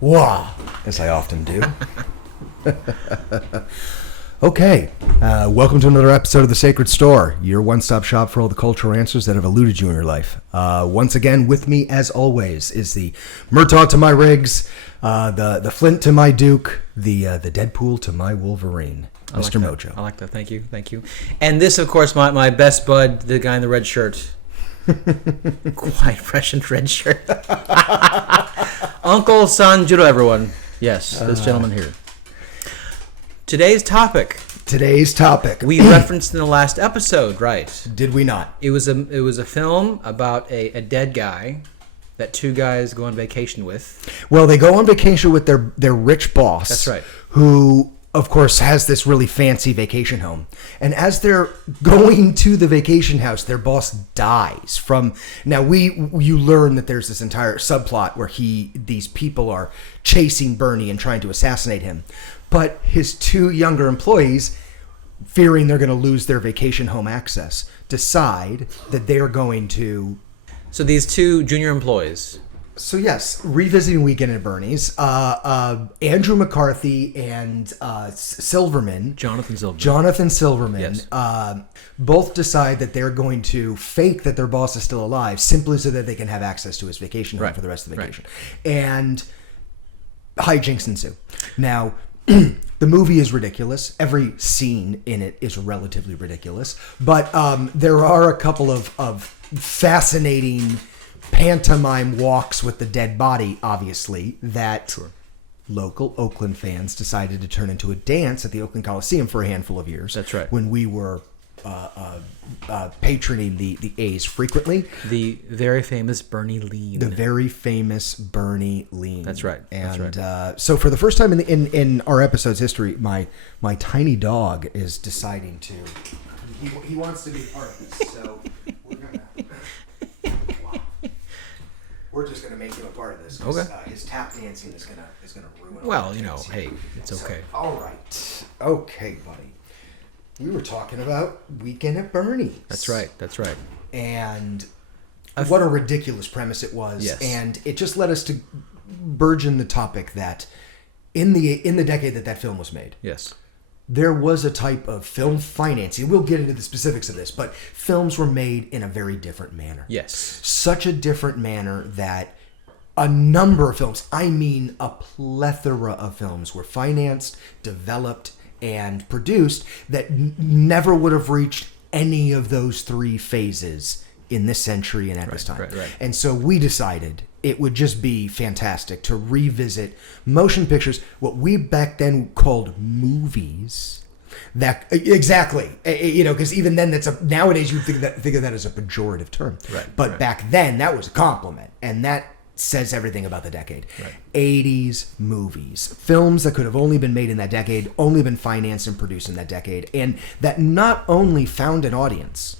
Wah, as I often do. Okay, welcome to another episode of The Sacred Store, your one-stop shop for all the cultural answers that have eluded you in your life. Once again, with me, as always, is the Murtaugh to my Riggs, the Flint to my Duke, the Deadpool to my Wolverine, Mr. Mojo. I like that. Thank you. And this, of course, my best bud, the guy in the red shirt. Quite prescient red shirt. Uncle San Judo, everyone. Yes, this gentleman here. Today's topic. We We referenced in the last episode, right? Did we not? It was a film about a dead guy that two guys go on vacation with. Well, they go on vacation with their rich boss. That's right. Who, of course, has this really fancy vacation home. And as they're going to the vacation house, their boss dies from... Now, you learn that there's this entire subplot where these people are chasing Bernie and trying to assassinate him. But his two younger employees, fearing they're going to lose their vacation home access, decide that they're going to... So these two junior employees... So yes, revisiting Weekend at Bernie's, Andrew McCarthy and Jonathan Silverman, Yes. Both decide that they're going to fake that their boss is still alive simply so that they can have access to his vacation home Right. for the rest of the vacation. Right. And hijinks ensue. Now, the movie is ridiculous. Every scene in it is relatively ridiculous. But there are a couple of fascinating... pantomime walks with the dead body, obviously, that local Oakland fans decided to turn into a dance at the Oakland Coliseum for a handful of years. That's right. When we were patroning the A's frequently. The very famous Bernie Lean. The very famous Bernie Lean. That's right. And so for the first time in our episode's history, my tiny dog is deciding to... He wants to be part of this, so we're going to... We're just going to make him a part of this. Okay. His tap dancing is going to ruin. Well, hey, it's okay. All right. Okay, buddy. We were talking about Weekend at Bernie's. That's right. And what a ridiculous premise it was. Yes. And it just led us to burgeon the topic that in the decade that film was made. Yes. There was a type of film financing. We'll get into the specifics of this, but films were made in a very different manner. Yes. Such a different manner that a number of films, I mean a plethora of films, were financed, developed, and produced that never would have reached any of those three phases in this century and at this time. Right. And so we decided it would just be fantastic to revisit motion pictures, what we back then called movies. That exactly, because even then nowadays you think of that as a pejorative term. Right. But back then that was a compliment, and that says everything about the decade. Right. 80s movies, films that could have only been made in that decade, only been financed and produced in that decade, and that not only found an audience,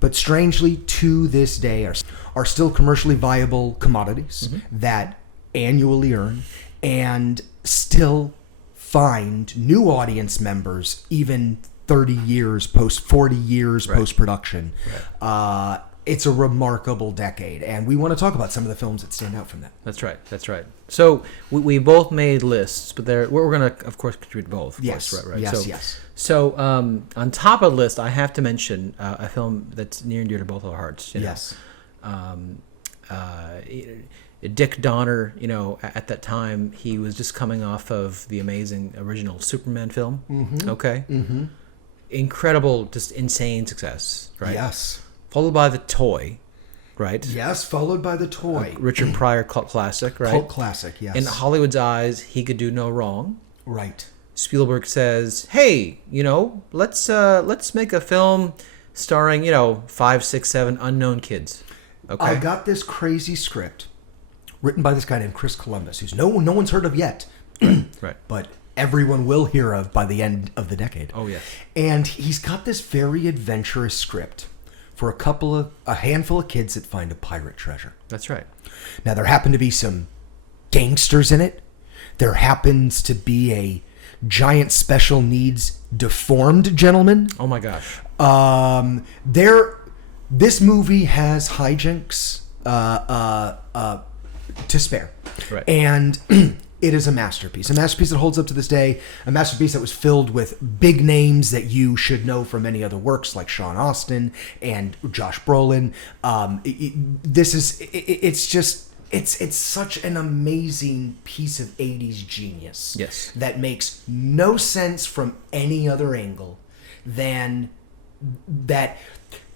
but strangely, to this day, are still commercially viable commodities that annually earn and still find new audience members even 30 years post, 40 years post-production. Right. It's a remarkable decade, and we want to talk about some of the films that stand out from that. That's right. So we both made lists, but we're going to, of course, contribute both. Yes. Course, right. Yes. So on top of the list, I have to mention a film that's near and dear to both our hearts. Yes. Dick Donner, at that time, he was just coming off of the amazing original Superman film. Mm-hmm. Okay. Mm-hmm. Incredible, just insane success, right? Yes. Followed by The Toy, right? Yes, followed by The Toy. Richard Pryor cult classic, right? Cult classic, yes. In Hollywood's eyes, he could do no wrong. Right. Spielberg says, "Hey, let's make a film starring, 5, 6, 7 unknown kids." Okay. I got this crazy script written by this guy named Chris Columbus, who's no one's heard of yet. Right. But everyone will hear of by the end of the decade. Oh, yes. And he's got this very adventurous script for a handful of kids that find a pirate treasure. That's right. Now, there happen to be some gangsters in it. There happens to be a giant special needs deformed gentleman. Oh my gosh. This movie has hijinks to spare. Right. And It is a masterpiece that holds up to this day, a masterpiece that was filled with big names that you should know from many other works like Sean Astin and Josh Brolin. It's such an amazing piece of 80s genius. Yes. That makes no sense from any other angle than that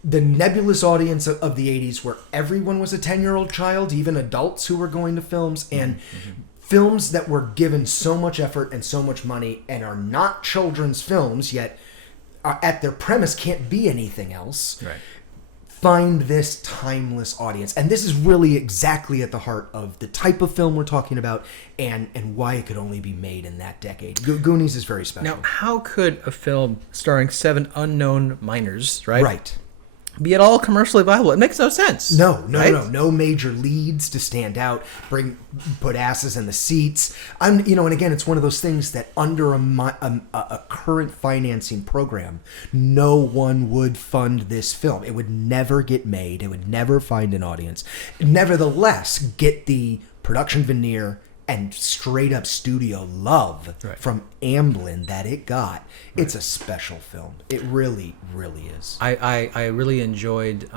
the nebulous audience of the 80s where everyone was a 10-year-old child, even adults who were going to films, and films that were given so much effort and so much money and are not children's films, yet at their premise can't be anything else, Right. find this timeless audience. And this is really exactly at the heart of the type of film we're talking about and why it could only be made in that decade. Goonies is very special. Now, how could a film starring 7 unknown minors, right? Right. Be at all commercially viable? It makes no sense. No. No major leads to stand out. Put asses in the seats. And again, it's one of those things that under a current financing program, no one would fund this film. It would never get made. It would never find an audience. Nevertheless, get the production veneer and straight up studio love from Amblin that it got. Right. It's a special film. It really, really is. I really enjoyed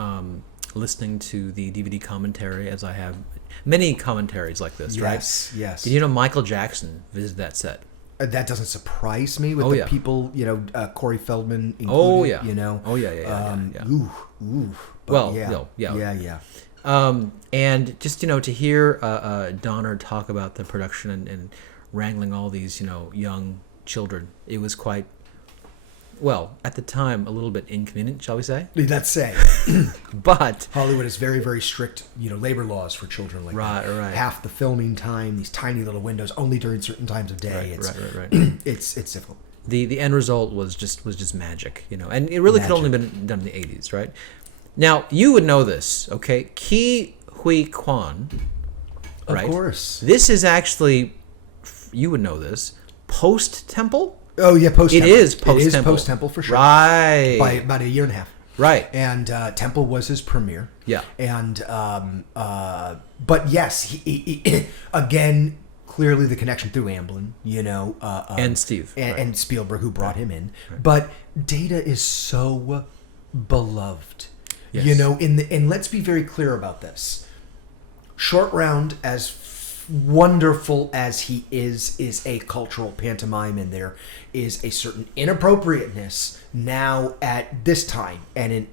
listening to the DVD commentary, as I have many commentaries like this, right? Yes. Did you know Michael Jackson visited that set? That doesn't surprise me with the people, Corey Feldman included, Oh, yeah. Yeah. Ooh. Well, Yeah. And just, to hear Donner talk about the production and wrangling all these, young children, it was quite, well, at the time, a little bit inconvenient, shall we say? Let's say. But Hollywood has very, very strict, labor laws for children like that. Right. Half the filming time, these tiny little windows, only during certain times of day. Right. It's difficult. The end result was just magic, and it really could only been done in the 80s, right? Now, you would know this, okay? Ki Hui Kwan, right? Of course. This is actually, you would know this, post-Temple? Oh, yeah, post-Temple. It is post-Temple. It is post-Temple for sure. Right. By about a year and a half. Right. And Temple was his premiere. Yeah. And, but yes, he again, clearly the connection through Amblin, and Steve. And Spielberg, who brought him in. Right. But Data is so beloved. Yes. And let's be very clear about this. Short Round, as wonderful as he is a cultural pantomime, and there is a certain inappropriateness now at this time. And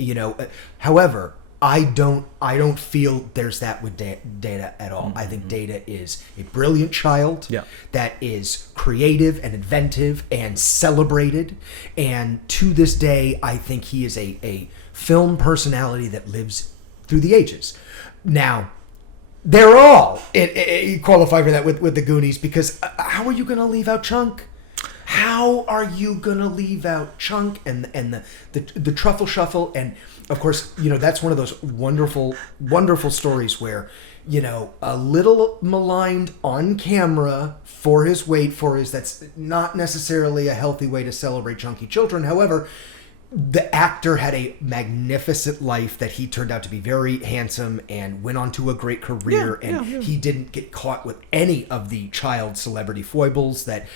however, I don't feel there's that with Data at all. Mm-hmm. I think Data is a brilliant child that is creative and inventive and celebrated. And to this day, I think he is a film personality that lives through the ages. Now, they're all qualify for that with the Goonies, because how are you going to leave out Chunk? How are you going to leave out Chunk and the Truffle Shuffle? And of course, that's one of those wonderful, wonderful stories where, a little maligned on camera for his weight, that's not necessarily a healthy way to celebrate chunky children. However, the actor had a magnificent life that he turned out to be very handsome and went on to a great career. He didn't get caught with any of the child celebrity foibles that,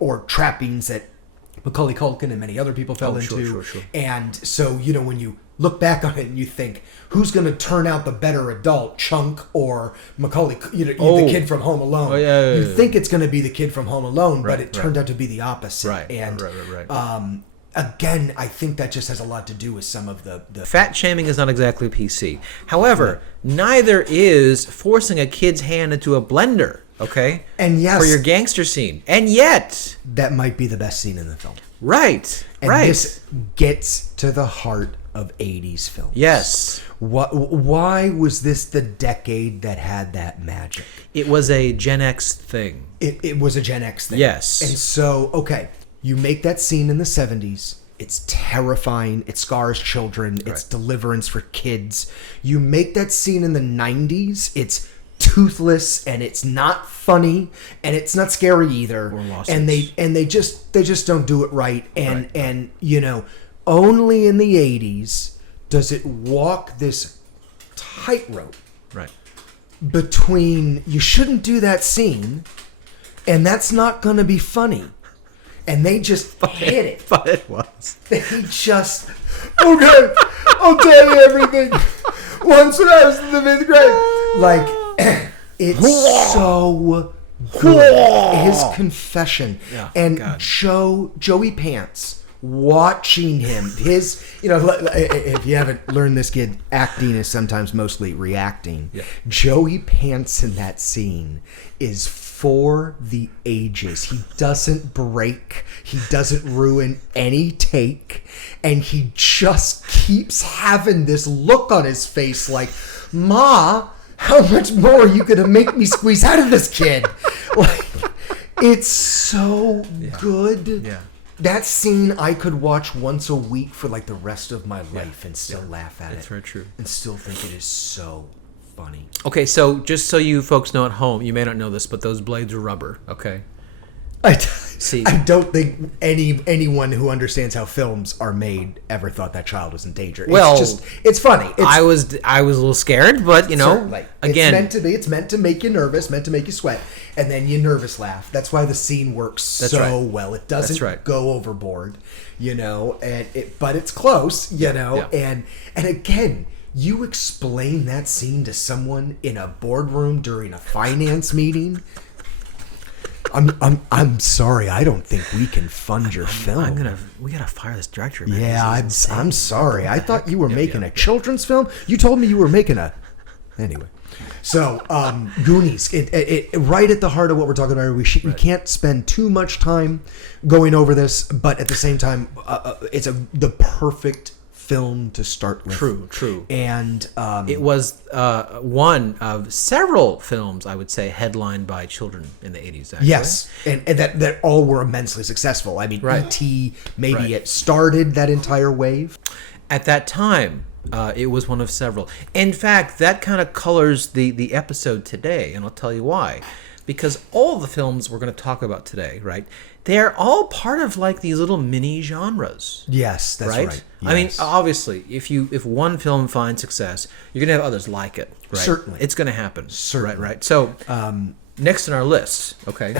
or trappings that Macaulay Culkin and many other people fell into. Sure. And so, when you look back on it and you think, who's going to turn out the better adult, Chunk or Macaulay, the kid from Home Alone? You think it's going to be the kid from Home Alone, but it turned out to be the opposite. Right. Again, I think that just has a lot to do with some of the... Fat shaming is not exactly PC. However, neither is forcing a kid's hand into a blender, okay? And yes... For your gangster scene. And yet... That might be the best scene in the film. Right. And this gets to the heart of 80s films. Yes. Why was this the decade that had that magic? It was a Gen X thing. It was a Gen X thing. Yes. And so, okay... You make that scene in the 70s. It's terrifying. It scars children. It's deliverance for kids. You make that scene in the 90s. It's toothless and it's not funny and it's not scary either. And they just don't do it right. And only in the 80s does it walk this tightrope between you shouldn't do that scene and that's not going to be funny. And they just hit it. But it was. They just, okay, I'll tell you everything. Once when I was in the 5th grade. Like, it's so good. His confession. Yeah, and God. Joey Pants, watching him, his, if you haven't learned this, kid, acting is sometimes mostly reacting. Yeah. Joey Pants in that scene is for the ages. He doesn't break. He doesn't ruin any take. And he just keeps having this look on his face like, Ma, how much more are you going to make me squeeze out of this kid? Like, it's so good. Yeah. That scene I could watch once a week for like the rest of my life and still laugh at it. That's very true. And still think it is so funny. Okay, so just so you folks know at home, you may not know this, but those blades are rubber, okay? I don't think anyone who understands how films are made ever thought that child was in danger. Well, it's funny. I was a little scared, but certainly. again, it's meant to make you nervous, meant to make you sweat, and then you nervous laugh. That's why the scene works well. It doesn't go overboard, but it's close, Yeah. and again, you explain that scene to someone in a boardroom during a finance meeting. I'm sorry. I don't think we can fund your film. We gotta fire this director, man. Yeah, I'm sorry. I thought you were making a children's film. You told me you were making anyway. So, Goonies, it right at the heart of what we're talking about. We can't spend too much time going over this, but at the same time, it's the perfect film to start with. True. And it was one of several films, I would say, headlined by children in the 80s, actually. Yes, and that all were immensely successful. I mean, E.T. maybe it started that entire wave. At that time, it was one of several. In fact, that kind of colors the episode today, and I'll tell you why. Because all the films we're going to talk about today, right, they're all part of like these little mini genres. Yes, that's right. Yes. I mean, obviously, if one film finds success, you're going to have others like it. Right? Certainly. It's going to happen. Certainly. Right. So, next on our list, okay.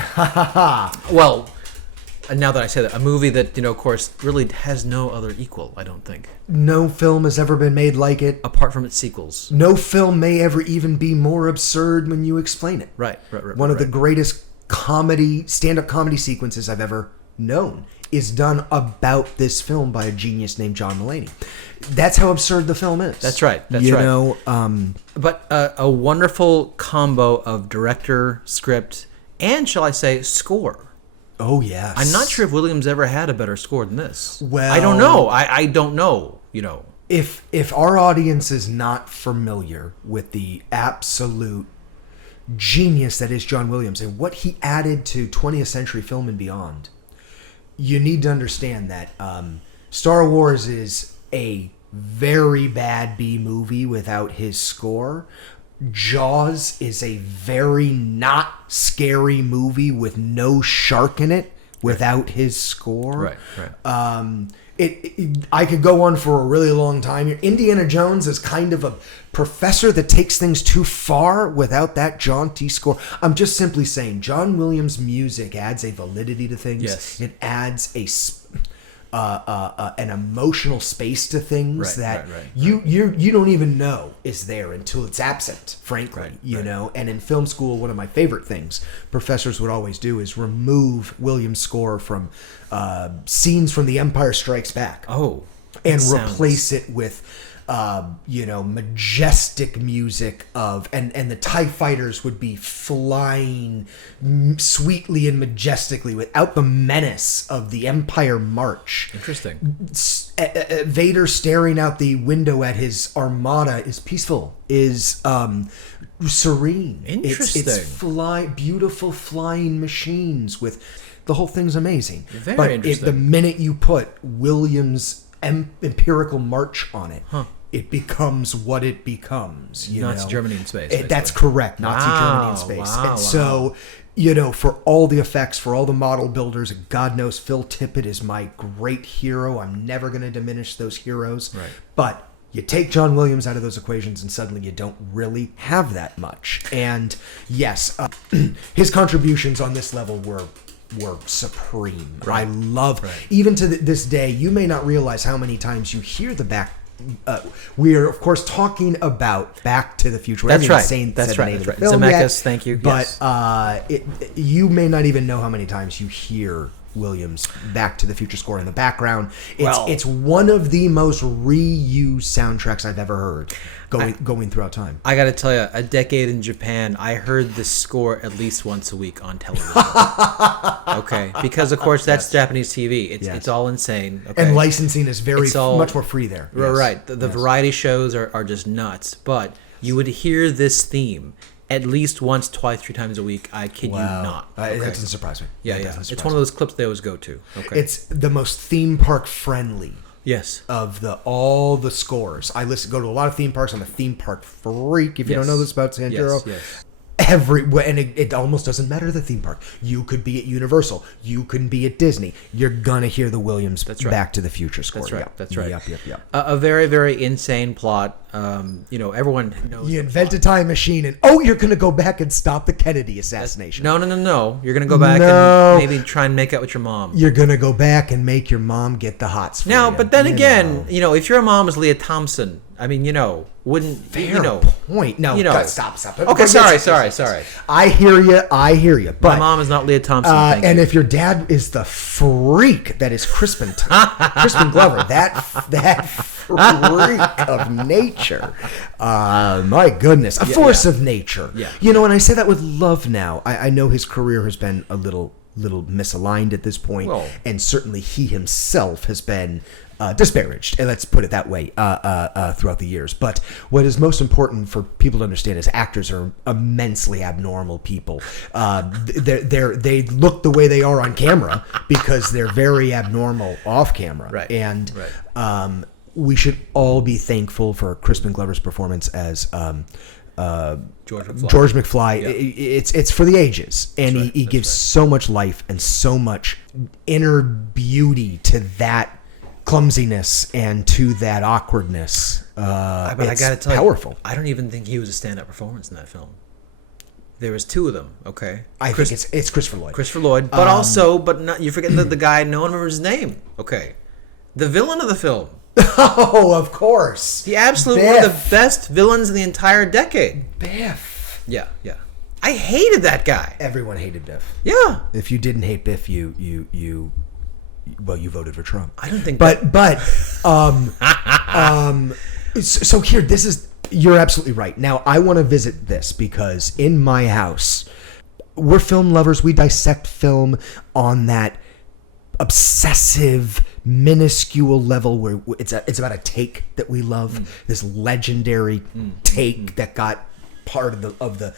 Well, now that I say that, a movie that, of course, really has no other equal, I don't think. No film has ever been made like it. Apart from its sequels. No film may ever even be more absurd when you explain it. Right. One of the greatest stand-up comedy sequences I've ever known is done about this film by a genius named John Mulaney. That's how absurd the film is. That's right. But a wonderful combo of director, script, and, shall I say, score. Oh, yes. I'm not sure if Williams ever had a better score than this. Well, I don't know. I don't know, If our audience is not familiar with the absolute genius that is John Williams and what he added to 20th century film and beyond, you need to understand that Star Wars is a very bad B movie without his score. Jaws is a very not scary movie with no shark in it without his score. Right. I could go on for a really long time here. Indiana Jones is kind of a professor that takes things too far without that jaunty score. I'm just simply saying John Williams' music adds a validity to things. Yes. It adds an emotional space to things that you don't even know is there until it's absent, frankly. And in film school, one of my favorite things professors would always do is remove Williams' score from scenes from The Empire Strikes Back. And replace it with majestic music and the TIE fighters would be flying sweetly and majestically without the menace of the Empire March. Interesting. Vader staring out the window at his armada is peaceful, is serene. Interesting. It's beautiful flying machines with the whole thing's amazing. Very interesting. The minute you put Williams' empirical march on it, it becomes what it becomes. Nazi Germany in space. That's correct. Nazi Germany in space. Wow, so, for all the effects, for all the model builders, God knows Phil Tippett is my great hero. I'm never going to diminish those heroes. Right. But You take John Williams out of those equations, and suddenly you don't really have that much. And yes, his contributions on this level were supreme. Right. I love, even to this day, you may not realize how many times you hear the back. We are, of course, talking about Back to the Future. That's right. That's right. Zemeckis, thank you. But you may not even know how many times you hear Williams' Back to the Future score in the background. It's one of the most reused soundtracks I've ever heard going throughout time. I got to tell you, a decade in Japan, I heard this score at least once a week on television. Okay, because of course that's Japanese TV. It's all insane. Okay? And licensing is much more free there. Yes. Right. The variety shows are just nuts. But you would hear this theme at least once, twice, 3 times a week. I kid you not. Okay. That doesn't surprise me. Yeah. It's one of those clips they always go to. Okay. It's the most theme park friendly. Yes. Of all the scores. I go to a lot of theme parks. I'm a theme park freak. If you don't know this about Sanjuro. Yes. And it almost doesn't matter the theme park. You could be at Universal. You can be at Disney. You're gonna hear the Williams Back to the Future score. That's right. Yep. That's right. Yep. A very, very insane plot. Everyone knows. You invent a time machine, and you're gonna go back and stop the Kennedy assassination. No. You're gonna go back and maybe try and make out with your mom. You're gonna go back and make your mom get the hots for you. But then again, if your mom is Leah Thompson, I mean, wouldn't fair point? No, stop. Okay, sorry. I hear you. But my mom is not Leah Thompson. And if your dad is the freak that is Crispin Glover, that freak of nature, my goodness, a force of nature. Yeah. And I say that with love now. I know his career has been a little misaligned at this point, and certainly he himself has been disparaged, and let's put it that way, throughout the years. But what is most important for people to understand is actors are immensely abnormal people. They look the way they are on camera because they're very abnormal off camera. Right. And we should all be thankful for Crispin Glover's performance as George McFly. Yeah. It's for the ages, and he gives so much life and so much inner beauty to that clumsiness and to that awkwardness. But I gotta tell powerful. I don't even think he was a stand-up performance in that film. There was 2 of them. Okay, I think it's Christopher Lloyd. But you forget the guy. No one remembers his name. Okay, the villain of the film. Oh, of course. The absolute one of the best villains in the entire decade. Biff. Yeah. I hated that guy. Everyone hated Biff. Yeah. If you didn't hate Biff, you voted for Trump. I don't think. So here, you're absolutely right. Now, I want to visit this because in my house, we're film lovers. We dissect film on that obsessive, minuscule level where it's about a take that we love. This legendary take that got part of the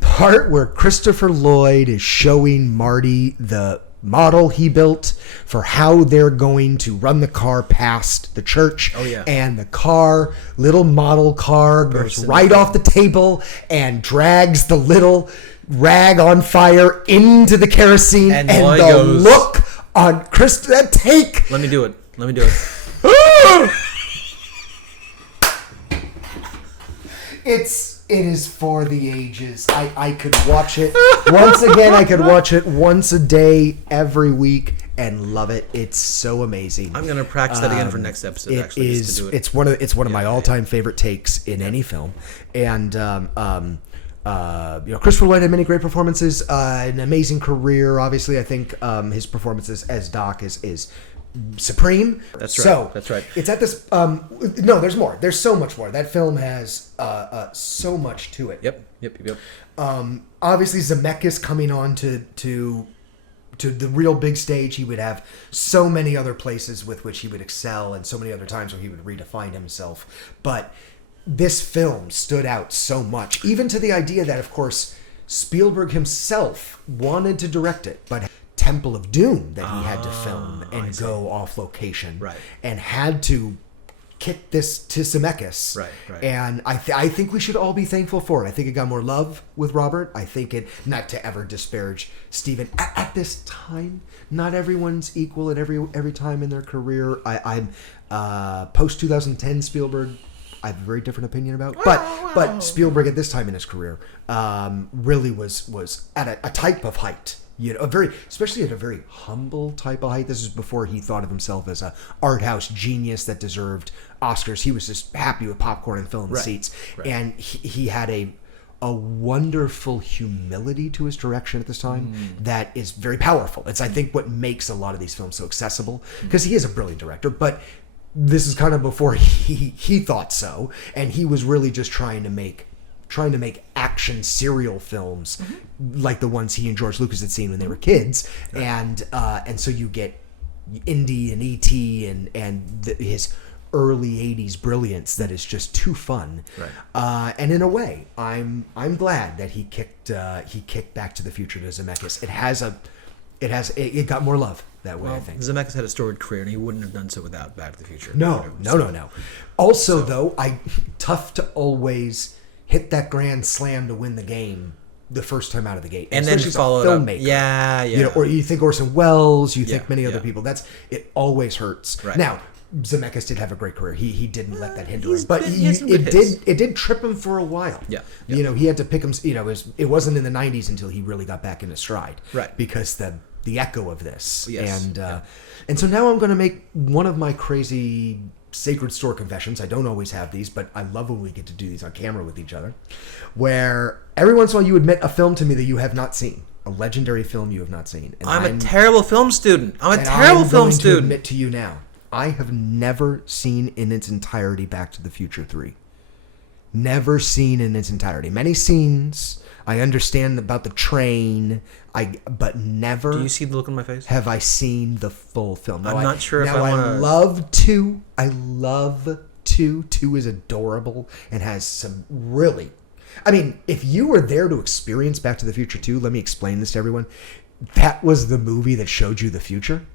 part where Christopher Lloyd is showing Marty the model he built for how they're going to run the car past the church. Oh, yeah. And the little model car goes right off the table and drags the little rag on fire into the kerosene, and the look on that take. Let me do it. It is for the ages. I could watch it once again. I could watch it once a day, every week, and love it. It's so amazing. I'm gonna practice that again for next episode. Actually, just to do it. It's one of my all-time favorite takes in any film, and Christopher Lloyd had many great performances, an amazing career. Obviously, I think his performances as Doc is supreme. That's right. So that's right. It's at this. No, there's more. There's so much more. That film has so much to it. Yep. Obviously, Zemeckis coming on to the real big stage. He would have so many other places with which he would excel, and so many other times where he would redefine himself. But this film stood out so much, even to the idea that, of course, Spielberg himself wanted to direct it, but Temple of Doom that he had to film and go off location, right, and had to kick this to Zemeckis, right. And I think we should all be thankful for it. I think it got more love with Robert. I think it, not to ever disparage Steven, at this time, not everyone's equal at every time in their career. Post 2010 Spielberg, I have a very different opinion about. But Spielberg at this time in his career really was at a type of height. Especially at a very humble type of height. This is before he thought of himself as a art house genius that deserved Oscars. He was just happy with popcorn and filling the seats. Right. And he had a wonderful humility to his direction at this time that is very powerful. It's, I think, what makes a lot of these films so accessible, because he is a brilliant director, but this is kind of before he thought so, and he was really just trying to make action serial films like the ones he and George Lucas had seen when they were kids, and so you get Indy and E.T. and his early 80s brilliance that is just too fun. Right. And in a way, I'm glad that he kicked Back to the Future to Zemeckis. It got more love that way, I think. Zemeckis had a storied career, and he wouldn't have done so without Back to the Future. No. Also, though, tough to always hit that grand slam to win the game the first time out of the gate, and then follow it up. Yeah. Or you think Orson Welles, you think many other people. It always hurts. Right. Now, Zemeckis did have a great career. He didn't let that hinder him, but it did trip him for a while. Yeah. He had to pick him. It wasn't in the 90s until he really got back into stride. Right. Because the echo of this. Yes. And so now I'm going to make one of my crazy sacred store confessions. I don't always have these, but I love when we get to do these on camera with each other, where every once in a while you admit a film to me that you have not seen, a legendary film you have not seen. And I'm a terrible film student. I'm a terrible film student. To admit to you now, I have never seen in its entirety Back to the Future 3. Never seen in its entirety. Many scenes. I understand about the train. But never. Do you see the look on my face? Have I seen the full film? Now, I'm not sure if I want to. I love 2. I love 2. 2 is adorable and has some really. I mean, if you were there to experience Back to the Future 2, let me explain this to everyone. That was the movie that showed you the future.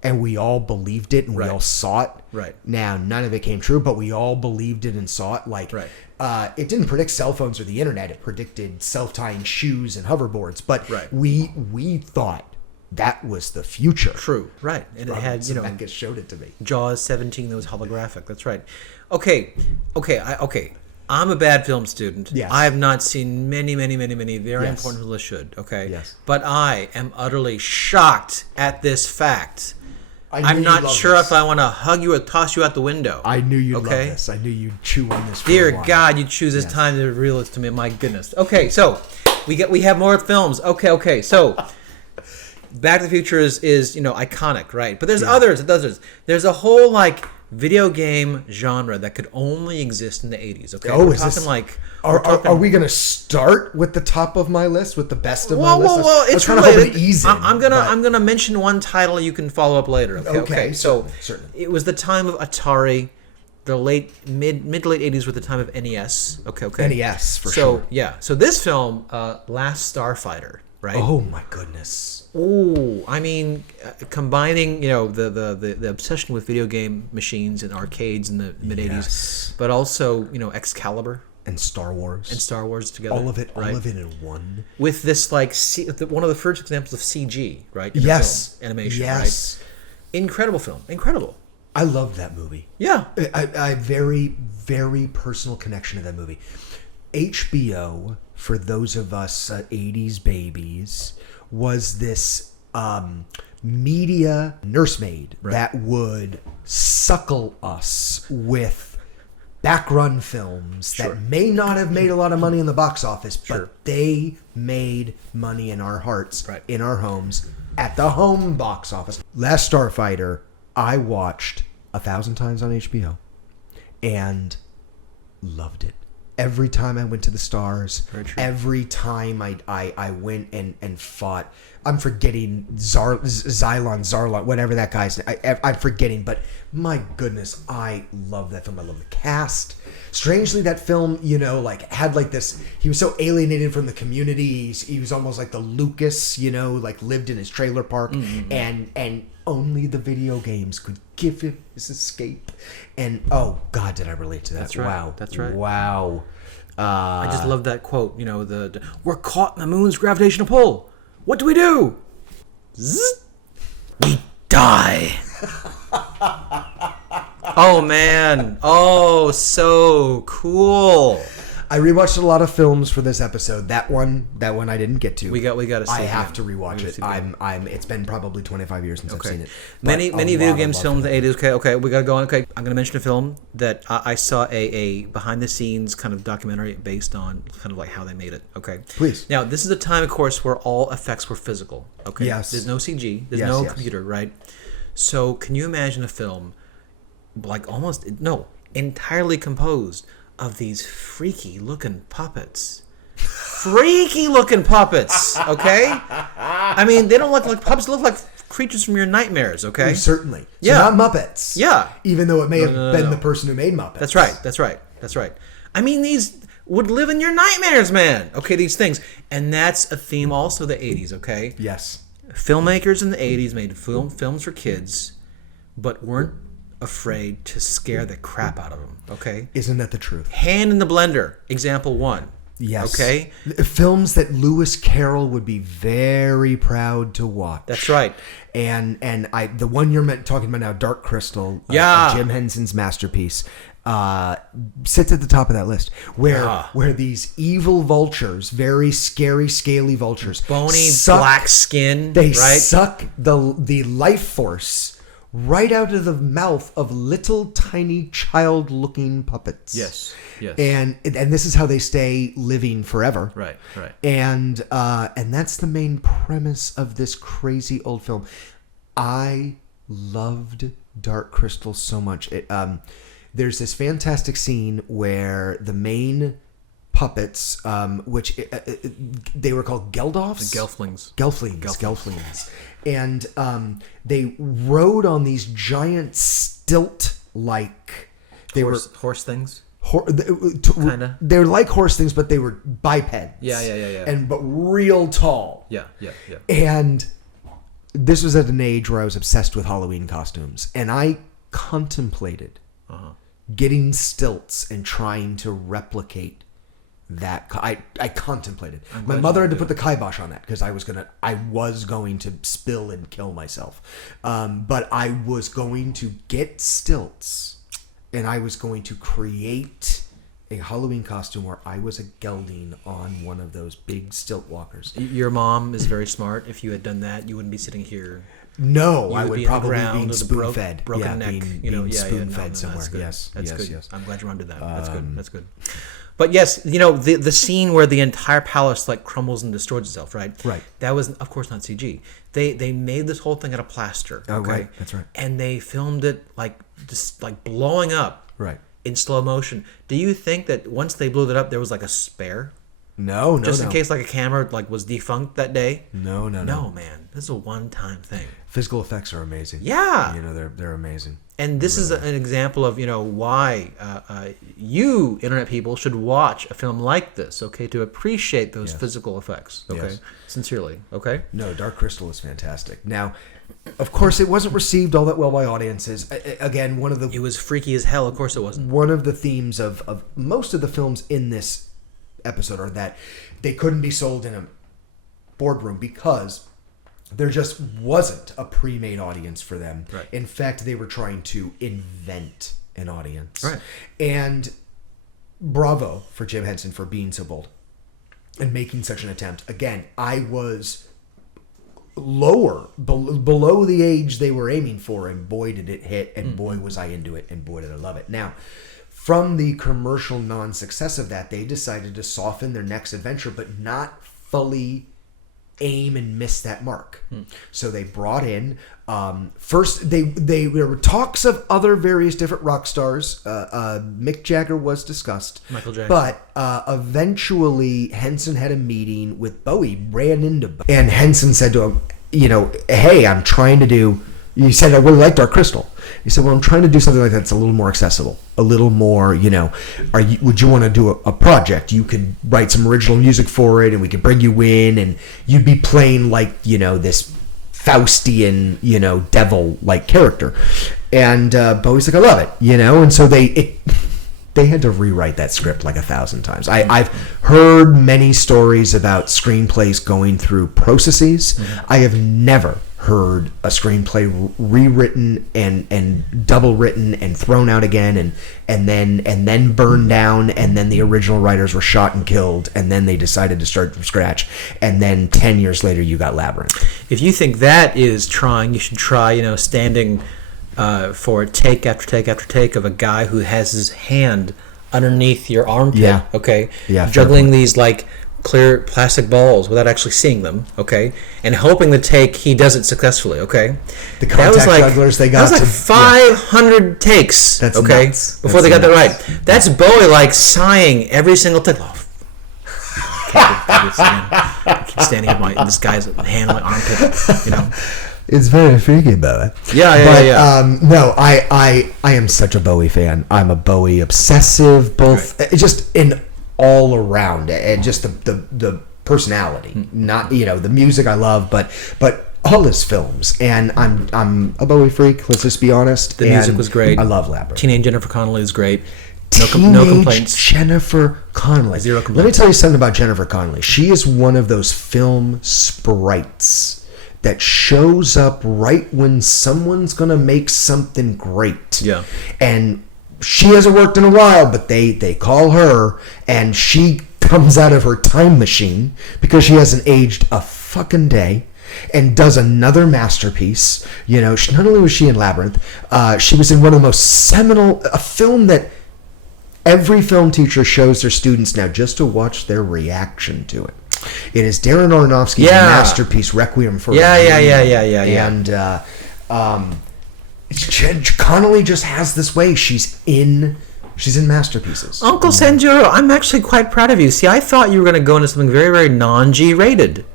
And we all believed it, and we all saw it. Right. Now, none of it came true, but we all believed it and saw it. It didn't predict cell phones or the internet. It predicted self-tying shoes and hoverboards. But we thought that was the future. True. Right. And it had, Zemeckis showed it to me. Jaws 17, that was holographic. That's right. Okay. I'm a bad film student. Yes. I have not seen many very important films I should. Okay. Yes. But I am utterly shocked at this fact. I'm not sure if I want to hug you or toss you out the window. I knew you'd love this. I knew you'd chew on this for Dear a while. God, you choose this time to reveal this to me. My goodness. Okay, so we have more films. Okay. So Back to the Future is iconic, right? But there's others. There's a whole video game genre that could only exist in the 80s. Okay, are we going to start with the top of my list, with the best of my list? Well, it's related. I'm gonna mention one title. You can follow up later. Okay. So certainly. It was the time of Atari. The mid to late 80s were the time of NES. Okay. NES for sure. So this film, Last Starfighter, right? Oh my goodness. Oh, I mean, combining the obsession with video game machines and arcades in the mid 80s, but also Excalibur and Star Wars together. All of it in one. With this one of the first examples of CG, right? Yes. Film, animation. Yes. Right? Incredible film. Incredible. I loved that movie. Yeah. I very, very personal connection to that movie. HBO, for those of us 80s babies, was this media nursemaid that would suckle us with back-run films that may not have made a lot of money in the box office, but they made money in our hearts, in our homes, at the home box office. Last Starfighter, I watched 1,000 times on HBO and loved it. Every time I went to the stars, every time I went and fought, I'm forgetting Zylon, whatever that guy's name. I'm forgetting, but my goodness, I love that film. I love the cast. Strangely, that film, had this. He was so alienated from the community. He was almost like the Lucas, lived in his trailer park, and only the video games could give him his escape. And oh God, did I relate to that? That's right. Wow. That's right. Wow. I just love that quote. We're caught in the moon's gravitational pull. What do we do? Zzz, we die. Oh man! Oh, so cool. I rewatched a lot of films for this episode. That one I didn't get to. We got to see. I it have again. to rewatch it. It's been probably 25 years since I've seen it. But Many a video lot of games, love films, for the it. 80s. Okay, we got to go on. Okay, I'm going to mention a film that I saw a behind the scenes kind of documentary based on kind of like how they made it. Okay, Please. Now this is a time, of course, where all effects were physical. Okay, Yes. There's no CG. There's Yes, no yes. computer. Right. So can you imagine a film like entirely composed of these freaky looking puppets? Freaky looking puppets, okay? I mean, they don't look like puppets, they look like creatures from your nightmares, okay? Certainly. So Yeah. not Muppets. Yeah. Even though it may have been no. the person who made Muppets. That's right. I mean, these would live in your nightmares, man. Okay, these things. And that's a theme also of the 80s, okay? Yes. Filmmakers in the 80s made films for kids, but weren't afraid to scare the crap out of them, okay? Isn't that the truth? Hand in the Blender, example 1. Yes. Okay? Films that Lewis Carroll would be very proud to watch. That's right. And the one you're talking about now, Dark Crystal, Yeah. Jim Henson's masterpiece, sits at the top of that list. Where these evil vultures, very scary, scaly vultures, Bony, black skin, they right? suck the life force right out of the mouth of little tiny child-looking puppets. Yes. And this is how they stay living forever. Right. And that's the main premise of this crazy old film. I loved Dark Crystal so much. There's this fantastic scene where the main puppets, which they were called Geldofs? Gelflings. And they rode on these giant stilt-like... Horse things? Kinda. They're like horse things, but they were bipeds. Yeah. But real tall. Yeah. And this was at an age where I was obsessed with Halloween costumes, and I contemplated getting stilts and trying to replicate that. I contemplated. My mother had to put the kibosh on that because I was going to spill and kill myself. But I was going to get stilts. And I was going to create a Halloween costume where I was a gelding on one of those big stilt walkers. Your mom is very smart. If you had done that, you wouldn't be sitting here. No, You I would would be in the probably ground be with a spoon-fed. broken neck. Being spoon-fed somewhere. That's good. Yes, That's yes, good. yes. I'm glad you remembered that. That's good. But yes, the scene where the entire palace like crumbles and destroys itself, right? Right. That was, of course, not CG. They made this whole thing out of plaster. Oh, okay? right. That's right. And they filmed it like just like blowing up. Right. In slow motion. Do you think that once they blew that up, there was like a spare? No. Just in case like a camera like was defunct that day? No. No, man. This is a one-time thing. Physical effects are amazing. Yeah. They're amazing. And this is an example of, why you, internet people, should watch a film like this, okay, to appreciate those physical effects, okay? Yes. Sincerely, okay? No, Dark Crystal is fantastic. Now, of course, it wasn't received all that well by audiences. Again, It was freaky as hell, of course it wasn't. one of the themes of most of the films in this episode are that they couldn't be sold in a boardroom because there just wasn't a pre-made audience for them. Right. In fact, they were trying to invent an audience. Right. And bravo for Jim Henson for being so bold and making such an attempt. Again, I was below the age they were aiming for, and boy did it hit, and boy was I into it, and boy did I love it. Now, from the commercial non-success of that, they decided to soften their next adventure, but not fully aim and miss that mark. So they brought in first there were talks of other various different rock stars. Mick Jagger was discussed, Michael Jackson. but eventually Henson had a meeting with Bowie, ran into Bowie, and Henson said to him, hey, I'm trying to do. You said I really like Dark Crystal. He said, well, I'm trying to do something like that that's a little more accessible, a little more, would you want to do a project? You could write some original music for it, and we could bring you in, and you'd be playing like, this Faustian, devil-like character. And Bowie's like, I love it, and so they had to rewrite that script like 1,000 times. I've heard many stories about screenplays going through processes. I have never heard a screenplay rewritten and double written and thrown out again and then burned down, and then the original writers were shot and killed, and then they decided to start from scratch, and then 10 years later you got Labyrinth. If you think that is trying, you should try, standing for take after take after take of a guy who has his hand underneath your armpit, Yeah. okay? Yeah, juggling these like clear plastic balls without actually seeing them, okay? And hoping the take he does it successfully, okay? The contact jugglers they got. That was like 500 takes, That's okay? nuts. Before they got that right. That's Bowie like sighing every single take. Oh, I keep standing at this guy's hand on my armpit, It's very freaky, Bowie. Yeah. No, I am such a Bowie fan. I'm a Bowie obsessive, both just in all around, and just the personality, not the music I love, but all his films. And I'm a Bowie freak. Let's just be honest. The music was great. I love Labyrinth. Teenage Jennifer Connelly is great. No Teenage complaints. Jennifer Connelly. Zero complaints. Let me tell you something about Jennifer Connelly. She is one of those film sprites that shows up right when someone's gonna make something great. Yeah. And she hasn't worked in a while, but they call her, and she comes out of her time machine because she hasn't aged a fucking day, and does another masterpiece. Not only was she in Labyrinth, she was in one of the most seminal, a film that every film teacher shows their students now just to watch their reaction to it. It is Darren Aronofsky's masterpiece, Requiem for a Dream. And Connelly just has this way. She's in masterpieces. Uncle Sanjuro, I'm actually quite proud of you. See, I thought you were going to go into something very, very non-G rated.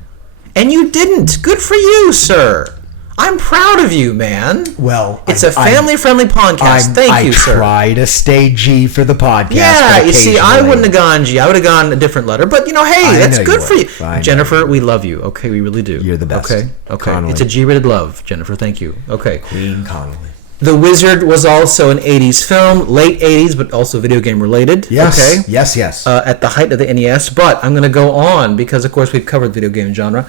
And you didn't. Good for you, sir. I'm proud of you, man. Well, it's a family-friendly podcast. Thank you, sir. I try to stay G for the podcast. Yeah, you see, I wouldn't have gone G. I would have gone a different letter. But, hey, that's good for you. Jennifer, we love you. Okay, we really do. You're the best. Okay. Connelly. It's a G-rated love, Jennifer. Thank you. Okay. Queen Connelly. The Wizard was also an 80s film, late 80s, but also video game related. Yes. Okay. Yes. At the height of the NES. But I'm going to go on because, of course, we've covered the video game genre.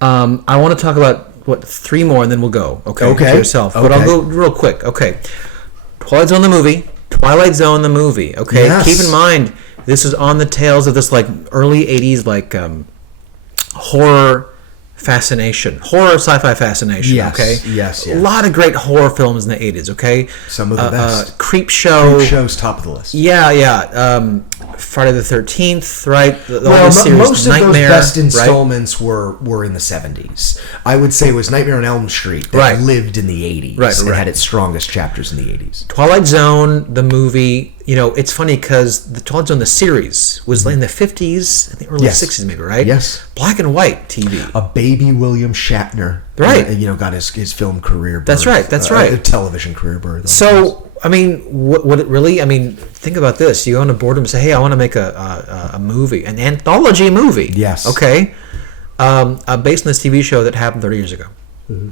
I want to talk about, 3 more, and then we'll go. Okay. Okay. To yourself. But I'll go real quick. Okay. Twilight Zone the movie. Okay. Yes. Keep in mind, this is on the tails of this early 80s horror fascination, horror sci-fi fascination. Yes, okay, yes. A lot of great horror films in the 80s. Okay, some of the best. Creepshow's top of the list. Yeah. Friday the 13th, right? Most of Nightmare, those best installments were in the 70s. I would say it was Nightmare on Elm Street that lived in the 80s. Right. It had its strongest chapters in the 80s. Twilight Zone, the movie. It's funny because the Twilight Zone, the series, was in the 50s, I think early 60s maybe, right? Yes. Black and white TV. A baby William Shatner. Right. Got his film career birth. That's right. A television career birth. So, would it really? Think about this. You go on a boardroom and say, hey, I want to make a movie, an anthology movie. Yes. Okay. Based on this TV show that happened 30 years ago. Mm-hmm.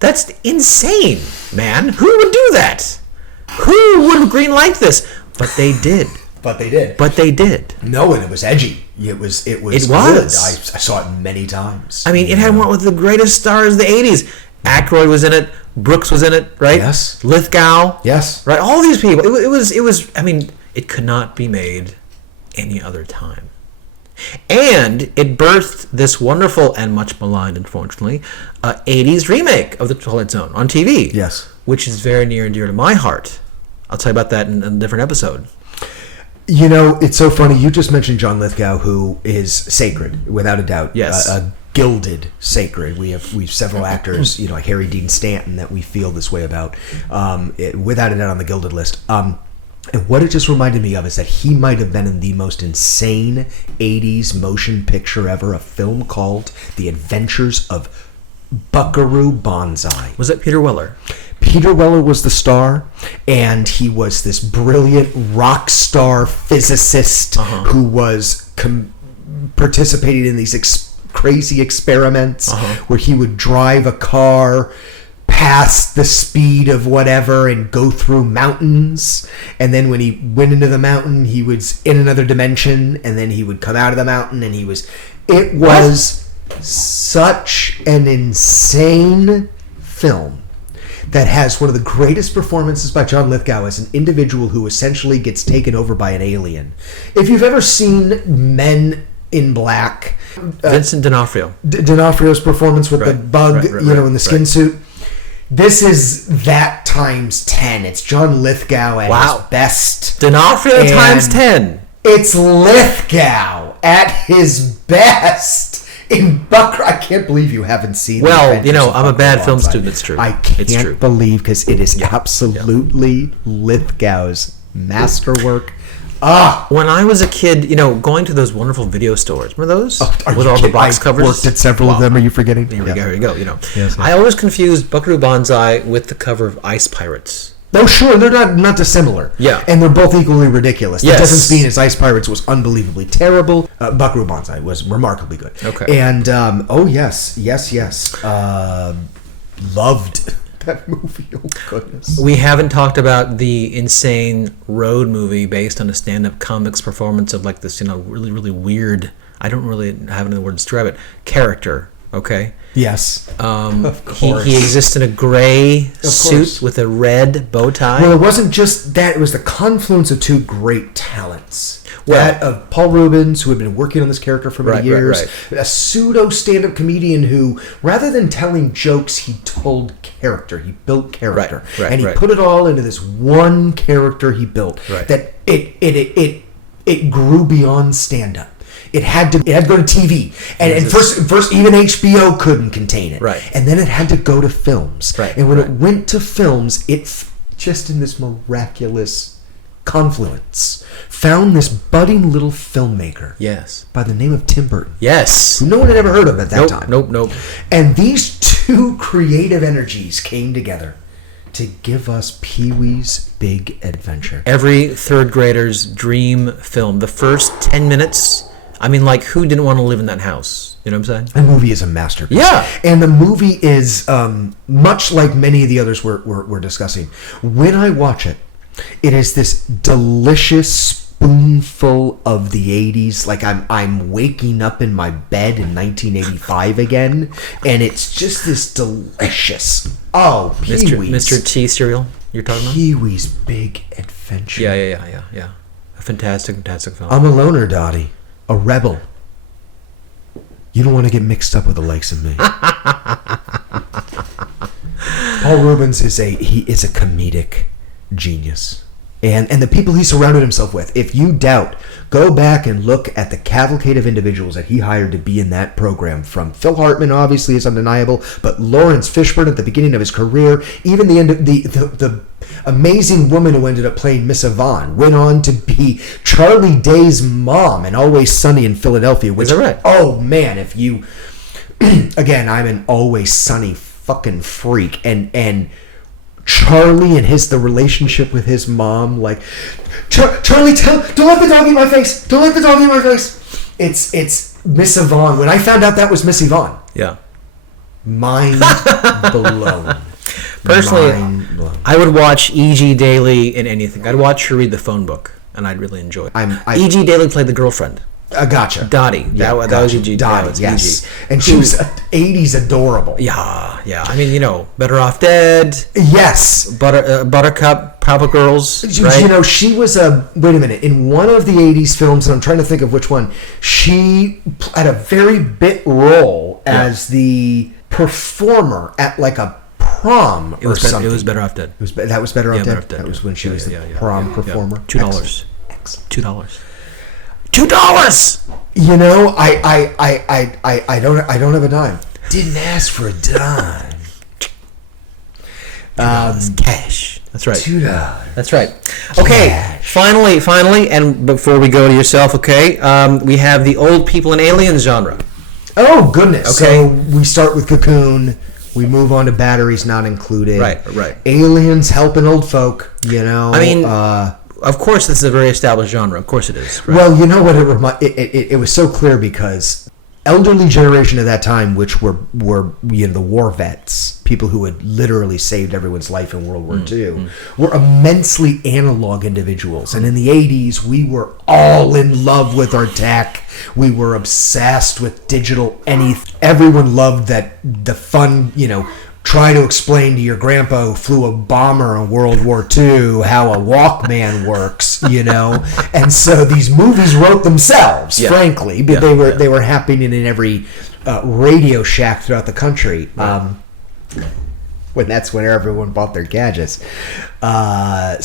That's insane, man. Who would do that? Who would greenlight this? But they did. No, and it was edgy. It was good. I saw it many times. It had one of the greatest stars of the 80s. Aykroyd was in it. Brooks was in it, right? Yes. Lithgow. Yes. Right? All these people. It was. It could not be made any other time. And it birthed this wonderful and much maligned, unfortunately, 80s remake of The Twilight Zone on TV. Yes. Which is very near and dear to my heart. I'll tell you about that in a different episode. It's so funny. You just mentioned John Lithgow, who is sacred, without a doubt. Yes. A gilded sacred. We've several actors, like Harry Dean Stanton, that we feel this way about, without a doubt on the gilded list. And what it just reminded me of is that he might have been in the most insane 80s motion picture ever, a film called The Adventures of Buckaroo Bonzai. Was it Peter Weller? Peter Weller was the star, and he was this brilliant rock star physicist who was participating in these crazy experiments where he would drive a car past the speed of whatever and go through mountains, and then when he went into the mountain, he was in another dimension, and then he would come out of the mountain, and it was such an insane film that has one of the greatest performances by John Lithgow as an individual who essentially gets taken over by an alien. If you've ever seen Men in Black, Vincent D'Onofrio. D'Onofrio's performance with the bug, in the skin suit. This is that times 10. It's John Lithgow at his best. D'Onofrio times 10. It's Lithgow at his best in Buckaroo. I can't believe you haven't seen. Well, I'm a bad film student. It's true. I can't believe, because it is absolutely Lithgow's masterwork. When I was a kid, going to those wonderful video stores. Remember those? With all the box covers? I worked at several of them. Are you forgetting? Here we go. Yes. I always confused Buckaroo Bonzai with the cover of Ice Pirates. Oh, sure. They're not dissimilar. Yeah. And they're both equally ridiculous. Yes. The difference being is Ice Pirates was unbelievably terrible. Buckaroo Bonzai was remarkably good. Okay. And, yes. Loved that movie. Oh, goodness. We haven't talked about the insane road movie based on a stand-up comics performance of like this, really, really weird, I don't really have any word to describe it, character, okay? Yes. Of course. He exists in a gray suit with a red bow tie. Well, it wasn't just that. It was the confluence of two great talents. Well, that of Paul Rubens, who had been working on this character for many years. Right. A pseudo stand-up comedian who, rather than telling jokes, he told character. He built character. Right. And he put it all into this one character he built. Right. That it grew beyond stand-up. It had to go to TV, and first even HBO couldn't contain it. Right. And then it had to go to films. Right. And when it went to films, it just in this miraculous confluence found this budding little filmmaker. Yes. By the name of Tim Burton. Yes. Who no one had ever heard of at that time. Nope. And these two creative energies came together to give us Pee-wee's Big Adventure. Every third grader's dream film. The first 10 minutes. I mean, like, who didn't want to live in that house? You know what I'm saying? The movie is a masterpiece. Yeah. And the movie is, much like many of the others we're discussing, when I watch it, it is this delicious spoonful of the 80s. Like, I'm waking up in my bed in 1985 again, and it's just this delicious... Oh, Pee-wee's. Mr. T cereal you're talking about? Pee-wee's Big Adventure. Yeah. A fantastic film. I'm a loner, Dottie. A rebel. You don't want to get mixed up with the likes of me. Paul Rubens is a comedic genius. And the people he surrounded himself with, if you doubt, go back and look at the cavalcade of individuals that he hired to be in that program. From Phil Hartman, obviously, is undeniable, but Lawrence Fishburne at the beginning of his career, even the end of the amazing woman who ended up playing Miss Yvonne went on to be Charlie Day's mom in Always Sunny in Philadelphia. Which, is that right? Oh man, if you again, I'm an Always Sunny fucking freak, and Charlie and the relationship with his mom, like Charlie, don't let the dog eat my face. Don't let the dog eat my face. It's Miss Yvonne. When I found out that was Miss Yvonne, mind blown. Personally, I would watch E.G. Daily in anything. I'd watch her read the phone book, and I'd really enjoy it. E.G. Daily played the girlfriend. Gotcha. Dottie. That was E.G. Dottie, yes. E.G. And she was 80s adorable. Yeah. I mean, Better Off Dead. Yes. Buttercup, Powerpuff Girls. Right? She was wait a minute. In one of the 80s films, and I'm trying to think of which one, she had a very bit role as the performer at like a prom or something. It was Better Off Dead. That was Better Off Dead? Better Off Dead. That was when she was the prom performer. $2. Excellent. $2. I don't have a dime. Didn't ask for a dime. Cash. That's right. $2. That's right. Okay. Cash. Finally, and before we go to yourself, okay, we have the old people and aliens genre. Oh goodness. Okay. So we start with Cocoon. We move on to Batteries Not Included. Right. Aliens helping old folk. I mean, of course, this is a very established genre. Of course, it is. Right? Well, you know what? It was so clear because elderly generation of that time, which were the war vets, people who had literally saved everyone's life in World War II, were immensely analog individuals. And in the 80s, we were all in love with our tech. We were obsessed with digital anything. Everyone loved the fun, try to explain to your grandpa who flew a bomber in World War II how a Walkman works, And so these movies wrote themselves, frankly, but they were happening in every Radio Shack throughout the country. When everyone bought their gadgets. That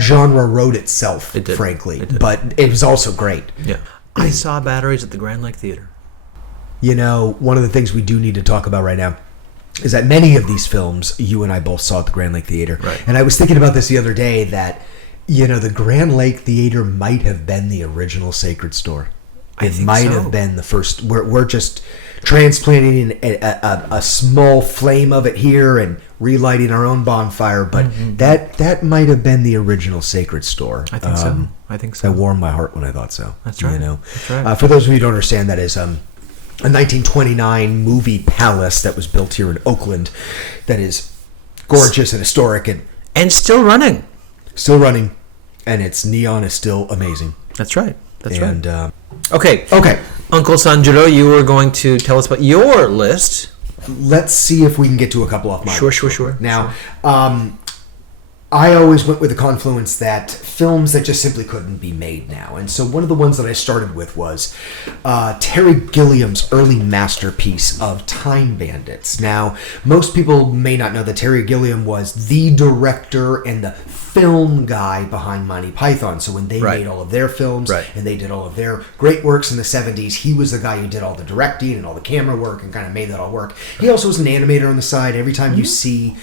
genre wrote itself, frankly. But it was also great. Yeah. I saw Batteries at the Grand Lake Theater. One of the things we do need to talk about right now is that many of these films you and I both saw at the Grand Lake Theater. Right. And I was thinking about this the other day that, the Grand Lake Theater might have been the original Sacred Store. It might have been the first. We're just transplanting a small flame of it here and relighting our own bonfire, but that might have been the original Sacred Store. I think so. That warmed my heart when I thought so. That's right. That's right. For those of you who don't understand, that is a 1929 movie palace that was built here in Oakland that is gorgeous and historic and still running. And its neon is still amazing. That's right. Right. Okay. Uncle Sanjuro, you were going to tell us about your list. Let's see if we can get to a couple off my list. Sure. Now, I always went with the confluence that films that just simply couldn't be made now. And so one of the ones that I started with was Terry Gilliam's early masterpiece of Time Bandits. Now, most people may not know that Terry Gilliam was the director and the film guy behind Monty Python. So when they made all of their films and they did all of their great works in the 70s, he was the guy who did all the directing and all the camera work and kind of made that all work. He also was an animator on the side. Every time you see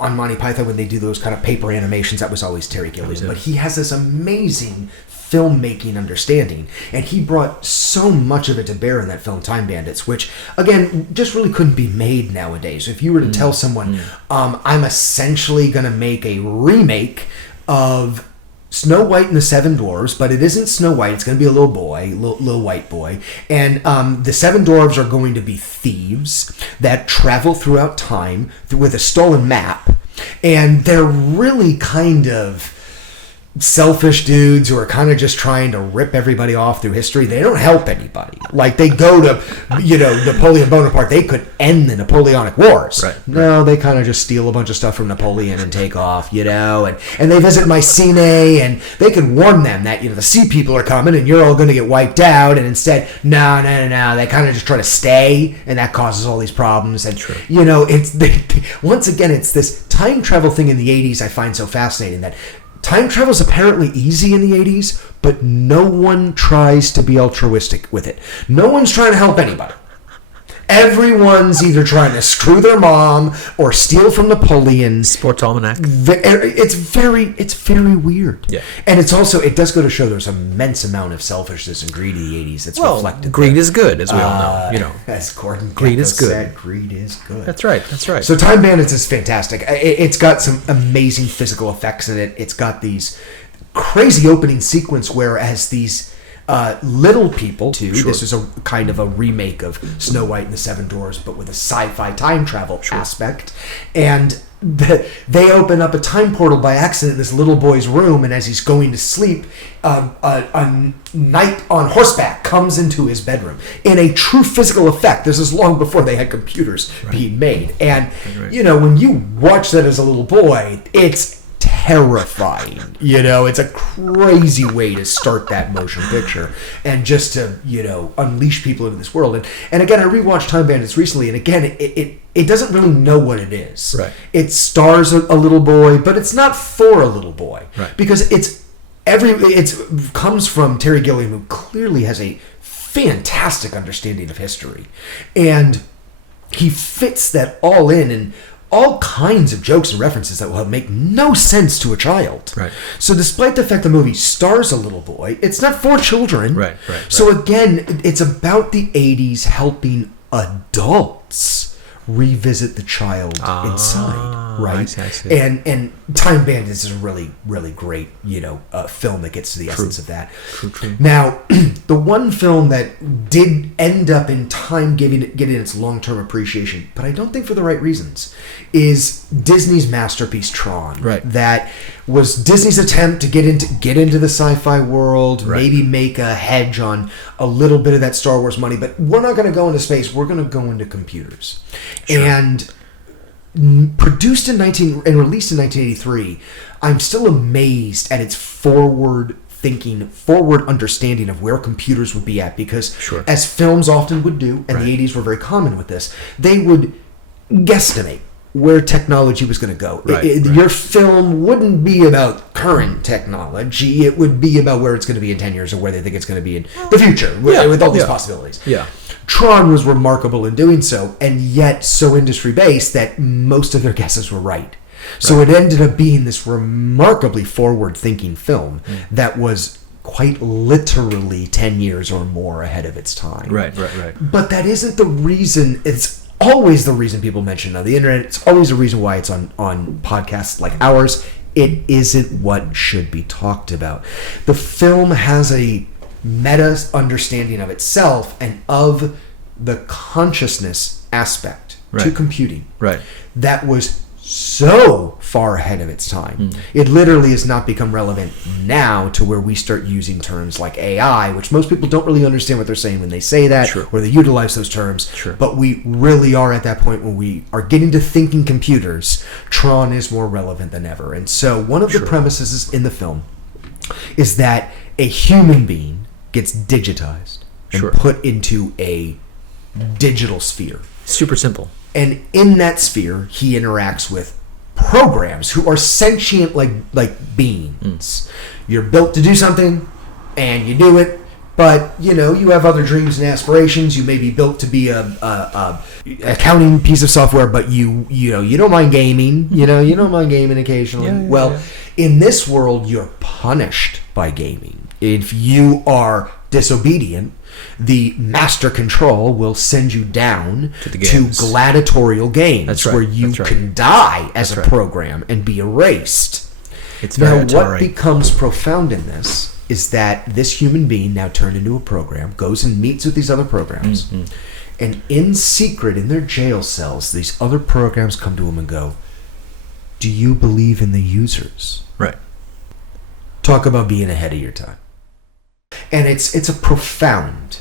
on Monty Python when they do those kind of paper animations, that was always Terry Gilliam. But he has this amazing filmmaking understanding, and he brought so much of it to bear in that film Time Bandits, which again just really couldn't be made nowadays. If you were to tell someone I'm essentially going to make a remake of Snow White and the Seven Dwarfs, but it isn't Snow White. It's going to be a little boy, little white boy. And the Seven Dwarfs are going to be thieves that travel throughout time with a stolen map. And they're really kind of selfish dudes who are kind of just trying to rip everybody off through history. They don't help anybody. Like, they go to, Napoleon Bonaparte. They could end the Napoleonic Wars. No, they kind of just steal a bunch of stuff from Napoleon and take off, and they visit Mycenae, and they could warn them that, the sea people are coming and you're all going to get wiped out, and instead, no, they kind of just try to stay, and that causes all these problems. And, once again, it's this time travel thing in the 80s I find so fascinating, that time travel is apparently easy in the 80s, but no one tries to be altruistic with it. No one's trying to help anybody. Everyone's either trying to screw their mom or steal from Napoleon. Sports almanac. It's very weird. Yeah. And it does go to show there's an immense amount of selfishness and greed in the 80s that's reflected. Greed is good, as we all know. As Gordon Greed is good. said, greed is good. That's right. So Time Bandits is fantastic. It's got some amazing physical effects in it. It's got these crazy opening sequence where as these little people too. This is a kind of a remake of Snow White and the Seven Dwarfs, but with a sci-fi time travel aspect. And they open up a time portal by accident in this little boy's room, and as he's going to sleep, a knight on horseback comes into his bedroom in a true physical effect. This is long before they had computers being made. And when you watch that as a little boy, it's terrifying. It's a crazy way to start that motion picture, and just to unleash people into this world. And again, I rewatched Time Bandits recently, and again, it doesn't really know what it is. It stars a little boy, but it's not for a little boy, because it comes from Terry Gilliam, who clearly has a fantastic understanding of history, and he fits that all in, and all kinds of jokes and references that will make no sense to a child. So despite the fact the movie stars a little boy, it's not for children. So again, it's about the 80s helping adults revisit the child inside. I see. And Time Bandits is a really, really great, film that gets to the essence of that. True. Now, the one film that did end up in time getting its long-term appreciation, but I don't think for the right reasons, is Disney's masterpiece Tron. Right. That was Disney's attempt to get into the sci-fi world, maybe make a hedge on a little bit of that Star Wars money, but we're not going to go into space. We're going to go into computers. Sure. And produced and released in 1983, I'm still amazed at its forward understanding of where computers would be at, because as films often would do, and the 80s were very common with this, they would guesstimate where technology was going to go. Your film wouldn't be about current technology. It would be about where it's going to be in 10 years or where they think it's going to be in the future with all these possibilities. Yeah. Tron was remarkable in doing so, and yet so industry-based that most of their guesses were right. So it ended up being this remarkably forward-thinking film that was quite literally 10 years or more ahead of its time. Right. But that isn't the reason. It's always the reason people mention it on the internet. It's always the reason why it's on podcasts like ours. It isn't what should be talked about. The film has a meta understanding of itself and of the consciousness aspect to computing that was so far ahead of its time. It literally has not become relevant now to where we start using terms like AI, which most people don't really understand what they're saying when they say that or they utilize those terms. But we really are at that point when we are getting to thinking computers. Tron is more relevant than ever. And so one of the premises in the film is that a human being gets digitized and put into a digital sphere. Super simple. And in that sphere, he interacts with programs who are sentient like beings. You're built to do something, and you do it, but you have other dreams and aspirations. You may be built to be a accounting piece of software, but you don't mind gaming. You don't mind gaming occasionally. In this world, you're punished by gaming. If you are disobedient, the master control will send you down to gladiatorial games where you can die as a program and be erased. Now, what becomes profound in this is that this human being, now turned into a program, goes and meets with these other programs. And in secret, in their jail cells, these other programs come to him and go, "Do you believe in the users?" Right. Talk about being ahead of your time. And it's a profound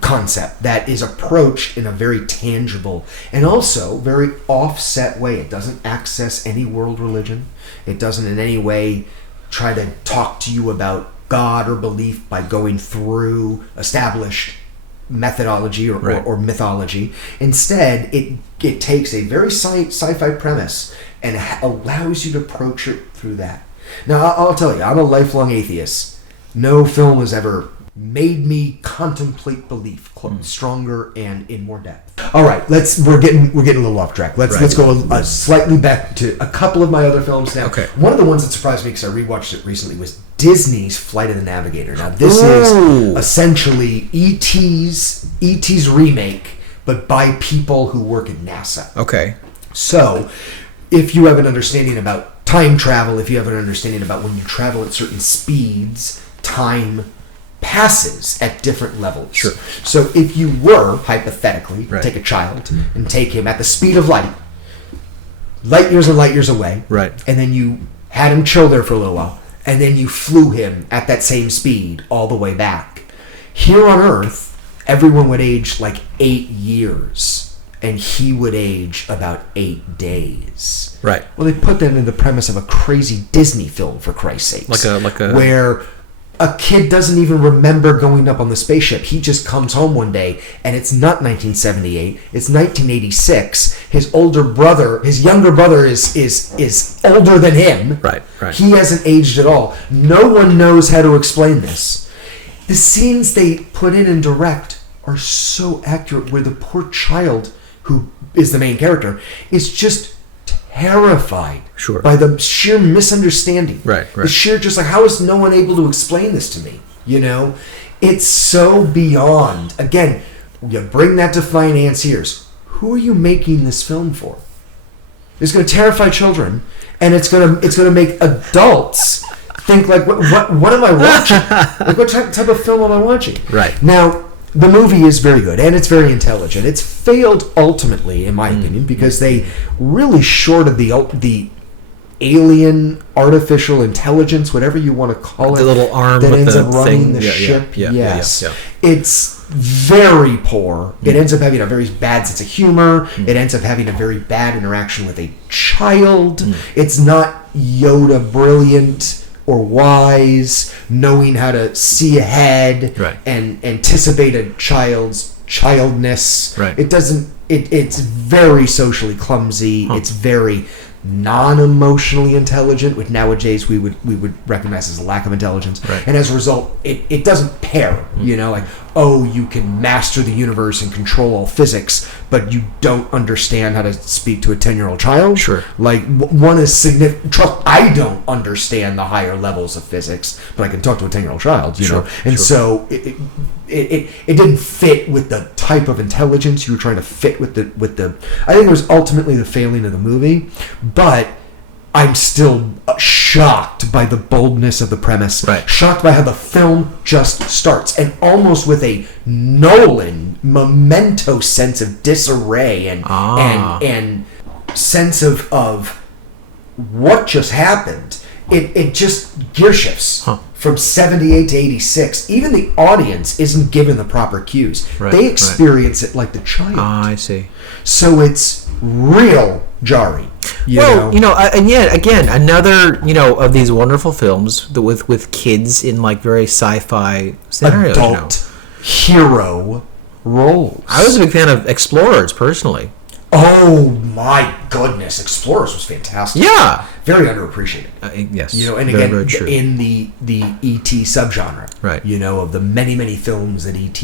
concept that is approached in a very tangible and also very offset way. It doesn't access any world religion. It doesn't in any way try to talk to you about God or belief by going through established methodology or mythology. Instead, it takes a very sci-fi premise and allows you to approach it through that. Now, I'll tell you, I'm a lifelong atheist. No film has ever made me contemplate belief stronger and in more depth. All right, we're getting a little off track. Let's go slightly back to a couple of my other films now. Okay. One of the ones that surprised me because I rewatched it recently was Disney's Flight of the Navigator. Now this is essentially E.T.'s remake, but by people who work at NASA. Okay. So, if you have an understanding about time travel, if you have an understanding about when you travel at certain speeds, time passes at different levels. Sure. So if you were, hypothetically, take a child and take him at the speed of light years and light years away, and then you had him chill there for a little while, and then you flew him at that same speed all the way back. Here on Earth, everyone would age like 8 years, and he would age about 8 days. Right. Well, they put that in the premise of a crazy Disney film, for Christ's sakes. Like a where a kid doesn't even remember going up on the spaceship. He just comes home one day, and it's not 1978. It's 1986. His younger brother is older than him. Right. He hasn't aged at all. No one knows how to explain this. The scenes they put in and direct are so accurate, where the poor child, who is the main character, is just terrified by the sheer misunderstanding. Right. The sheer just like, how is no one able to explain this to me? It's so beyond. Again, you bring that to financiers. Who are you making this film for? It's going to terrify children, and it's going to make adults think like, what am I watching? Like, what type of film am I watching? Right. Now, the movie is very good, and it's very intelligent. It's failed ultimately, in my opinion, because they really shorted the alien artificial intelligence, whatever you want to call it, the little arm that with ends the up running thing. the ship. Yes, yeah. It's very poor. It ends up having a very bad sense of humor. It ends up having a very bad interaction with a child. It's not Yoda brilliant or wise, knowing how to see ahead and anticipate a child's childness. Right. It doesn't. It's very socially clumsy. It's very non-emotionally intelligent, which nowadays we would recognize as a lack of intelligence. Right. And as a result, it doesn't pair. You know, like, oh, you can master the universe and control all physics, but you don't understand how to speak to a 10-year-old child. Sure. Like, one is significant. I don't understand the higher levels of physics, but I can talk to a 10-year-old child. You know, and so it didn't fit with the type of intelligence you were trying to fit with the. I think it was ultimately the failing of the movie, but I'm still shocked by the boldness of the premise. Right. Shocked by how the film just starts, and almost with a Nolan Memento sense of disarray and sense of what just happened. It just gear shifts from 78 to 86. Even the audience isn't given the proper cues. They experience it like the child. I see. So it's real jarring. And yet again, another of these wonderful films with kids in like very sci-fi scenarios. Adult hero roles. I was a big fan of Explorers personally. Oh my goodness, Explorers was fantastic. Yeah, very underappreciated. Yes, and very, again, very true. In the ET subgenre, right? Of the many films that ET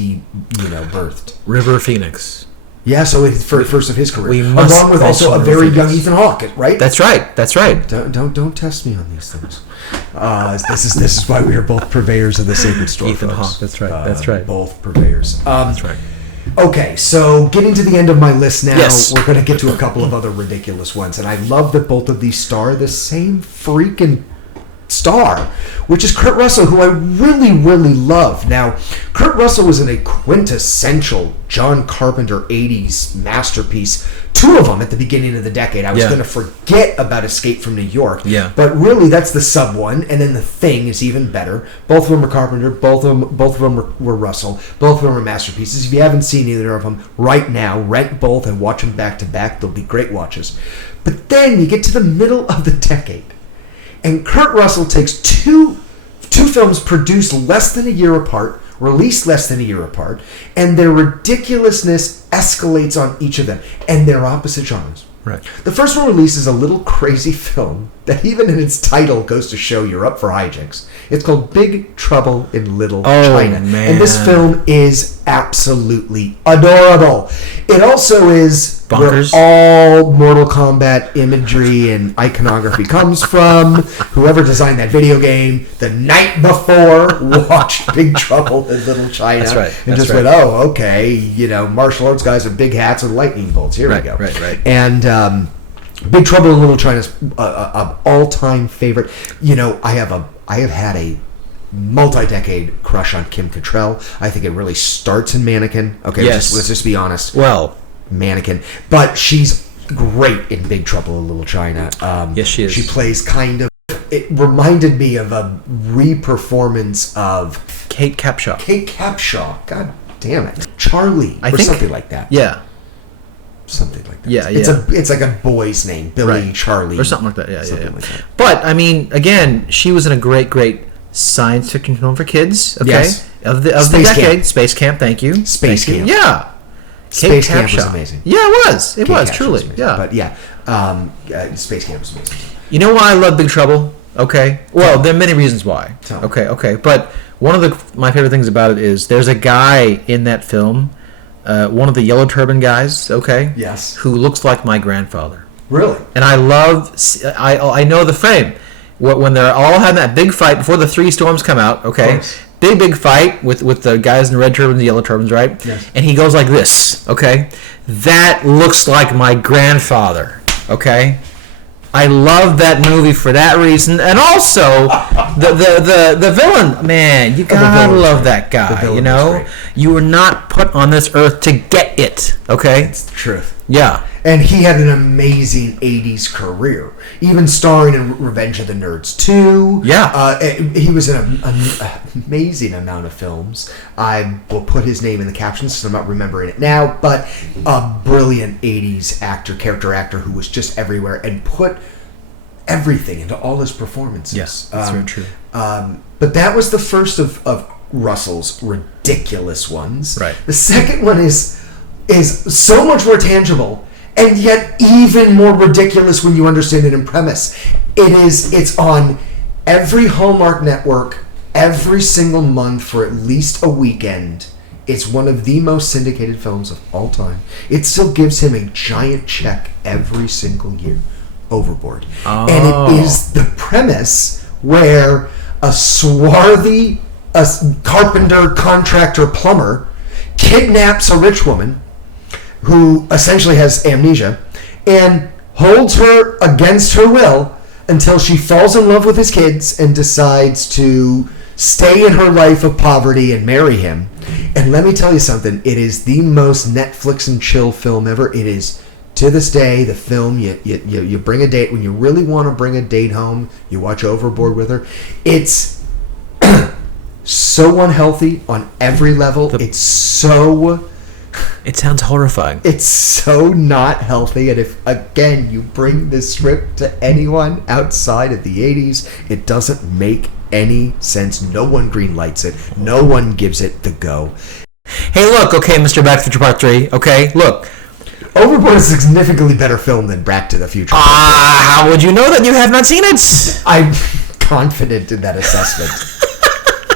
birthed. River Phoenix. Yeah, so it's first of his career, along with also a very young Ethan Hawke, right? That's right. Don't test me on these things. This is why we are both purveyors of the sacred store. Ethan folks. Hawke. That's right. Both purveyors. That's right. Okay, so getting to the end of my list now, Yes. We're going to get to a couple of other ridiculous ones, and I love that both of these star the same freaking star, which is Kurt Russell, who I really, really love. Now, Kurt Russell was in a quintessential John Carpenter 80s masterpiece. Two of them at the beginning of the decade. I was going to forget about Escape from New York. Yeah. But really, that's the sub one, and then The Thing is even better. Both of them are Carpenter. Both of them were Russell. Both of them are masterpieces. If you haven't seen either of them, right now, rent both and watch them back to back. They'll be great watches. But then you get to the middle of the decade, and Kurt Russell takes two films produced less than a year apart, released less than a year apart, and their ridiculousness escalates on each of them, and they're opposite genres. Right. The first one releases a little crazy film that even in its title goes to show you're up for hijinks. It's called Big Trouble in Little China. Man. And this film is absolutely adorable. It also is bonkers. Where all Mortal Kombat imagery and iconography comes from. Whoever designed that video game the night before watched Big Trouble in Little China. That's right. And just went, oh, okay, martial arts guys with big hats and lightning bolts. Here we go. Right. And Big Trouble in Little China's an all-time favorite. I have had a multi-decade crush on Kim Cattrall. I think it really starts in Mannequin. Okay, yes. let's just be honest. Well, Mannequin, but she's great in Big Trouble in Little China. Yes, she is. She plays kind of. It reminded me of a re-performance of Kate Capshaw. God damn it, Charlie, or something like that. Yeah. Something like that. Yeah. It's like a boy's name, Billy, Charlie, or something like that. Yeah, something like that. But I mean, again, she was in a great science fiction film for kids. Okay, yes. of the decade, Space Camp. Thank you, Space Camp. Yeah, Space Camp was amazing. Yeah, it was. It was truly. Yeah, but Space Camp was amazing. You know why I love Big Trouble? Okay, well, there are many reasons why. Okay, but one of my favorite things about it is there's a guy in that film. One of the yellow turban guys, okay? Yes. Who looks like my grandfather. Really? And I know the frame. When they're all having that big fight before the three storms come out, okay? Big fight with the guys in the red turbans and the yellow turbans, right? Yes. And he goes like this, okay? That looks like my grandfather, okay? I love that movie for that reason, and also the villain. Man, you gotta love that guy. You know, you were not put on this earth to get it. Okay, it's the truth. Yeah. And he had an amazing 80s career, even starring in Revenge of the Nerds 2. Yeah. He was in an amazing amount of films. I will put his name in the captions, so I'm not remembering it now, but a brilliant 80s character actor who was just everywhere and put everything into all his performances. Yes, that's very true. But that was the first of Russell's ridiculous ones. Right. The second one is so much more tangible and yet even more ridiculous when you understand it in premise. It's on every Hallmark network every single month for at least a weekend. It's one of the most syndicated films of all time. It still gives him a giant check every single year. Overboard. Oh. And it is the premise where a swarthy carpenter, contractor, plumber kidnaps a rich woman who essentially has amnesia and holds her against her will until she falls in love with his kids and decides to stay in her life of poverty and marry him. And let me tell you something, it is the most Netflix and chill film ever. It is, to this day, the film you bring a date when you really want to bring a date home, you watch Overboard with her. It's so unhealthy on every level. It sounds horrifying. It's so not healthy, and if, again, you bring this script to anyone outside of the 80s, it doesn't make any sense. No one greenlights it. No one gives it the go. Hey, look, okay, Mr. Back to the Future Part 3, okay, look. Overboard is a significantly better film than Back to the Future. How would you know that you have not seen it? I'm confident in that assessment.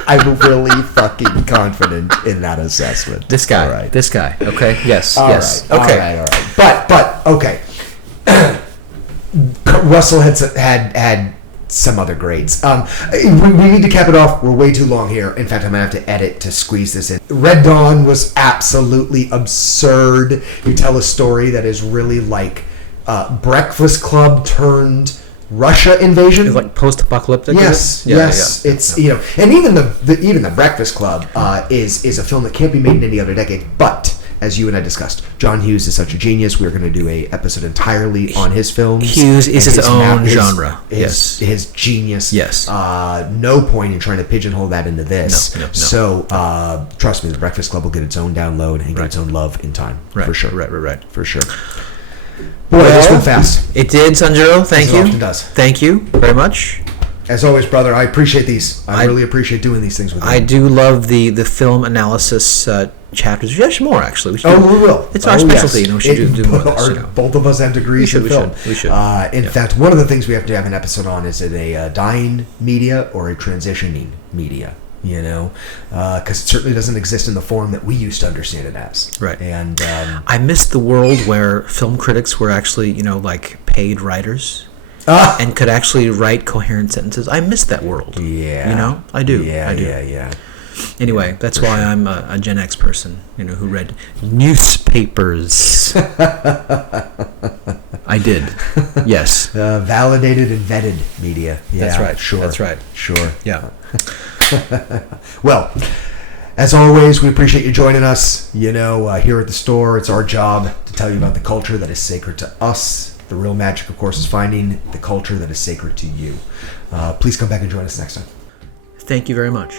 I'm really fucking confident in that assessment. This guy. All right. This guy. Okay. Yes. All yes. Right. Okay. All right. But okay. Russell had some other greats. We need to cap it off. We're way too long here. In fact, I'm gonna have to edit to squeeze this in. Red Dawn was absolutely absurd. You tell a story that is really like Breakfast Club turned Russia invasion. It's like post-apocalyptic. Yes, yes. It's and even the Breakfast Club is a film that can't be made in any other decade. But as you and I discussed, John Hughes is such a genius. We're going to do a episode entirely on his films. Hughes is his own genre. His genius. Yes. No point in trying to pigeonhole that into this. No. So trust me, the Breakfast Club will get its own download and get its own love in time. Right. For sure. Right. For sure. Boy, this went fast. It did, Sanjuro. Thank you. It often does. Thank you very much. As always, brother, I appreciate these. I really appreciate doing these things with you. I do love the film analysis chapters. We should more, actually. We will. It's our specialty. Yes. We should do more of this. Both of us have degrees in film. We should. In fact, one of the things we have to have an episode on is it a dying media or a transitioning media? Because it certainly doesn't exist in the form that we used to understand it as. Right. And I missed the world where film critics were actually, like paid writers and could actually write coherent sentences. I miss that world. Yeah. I do. Yeah, I do. Yeah. Anyway, that's why I'm a Gen X person, who read newspapers. I did. Yes. Validated and vetted media. Yeah, that's right. Sure. That's right. Sure. Yeah. Well, as always, we appreciate you joining us. Here at the store, it's our job to tell you about the culture that is sacred to us. The real magic, of course, is finding the culture that is sacred to you. Please come back and join us next time. Thank you very much.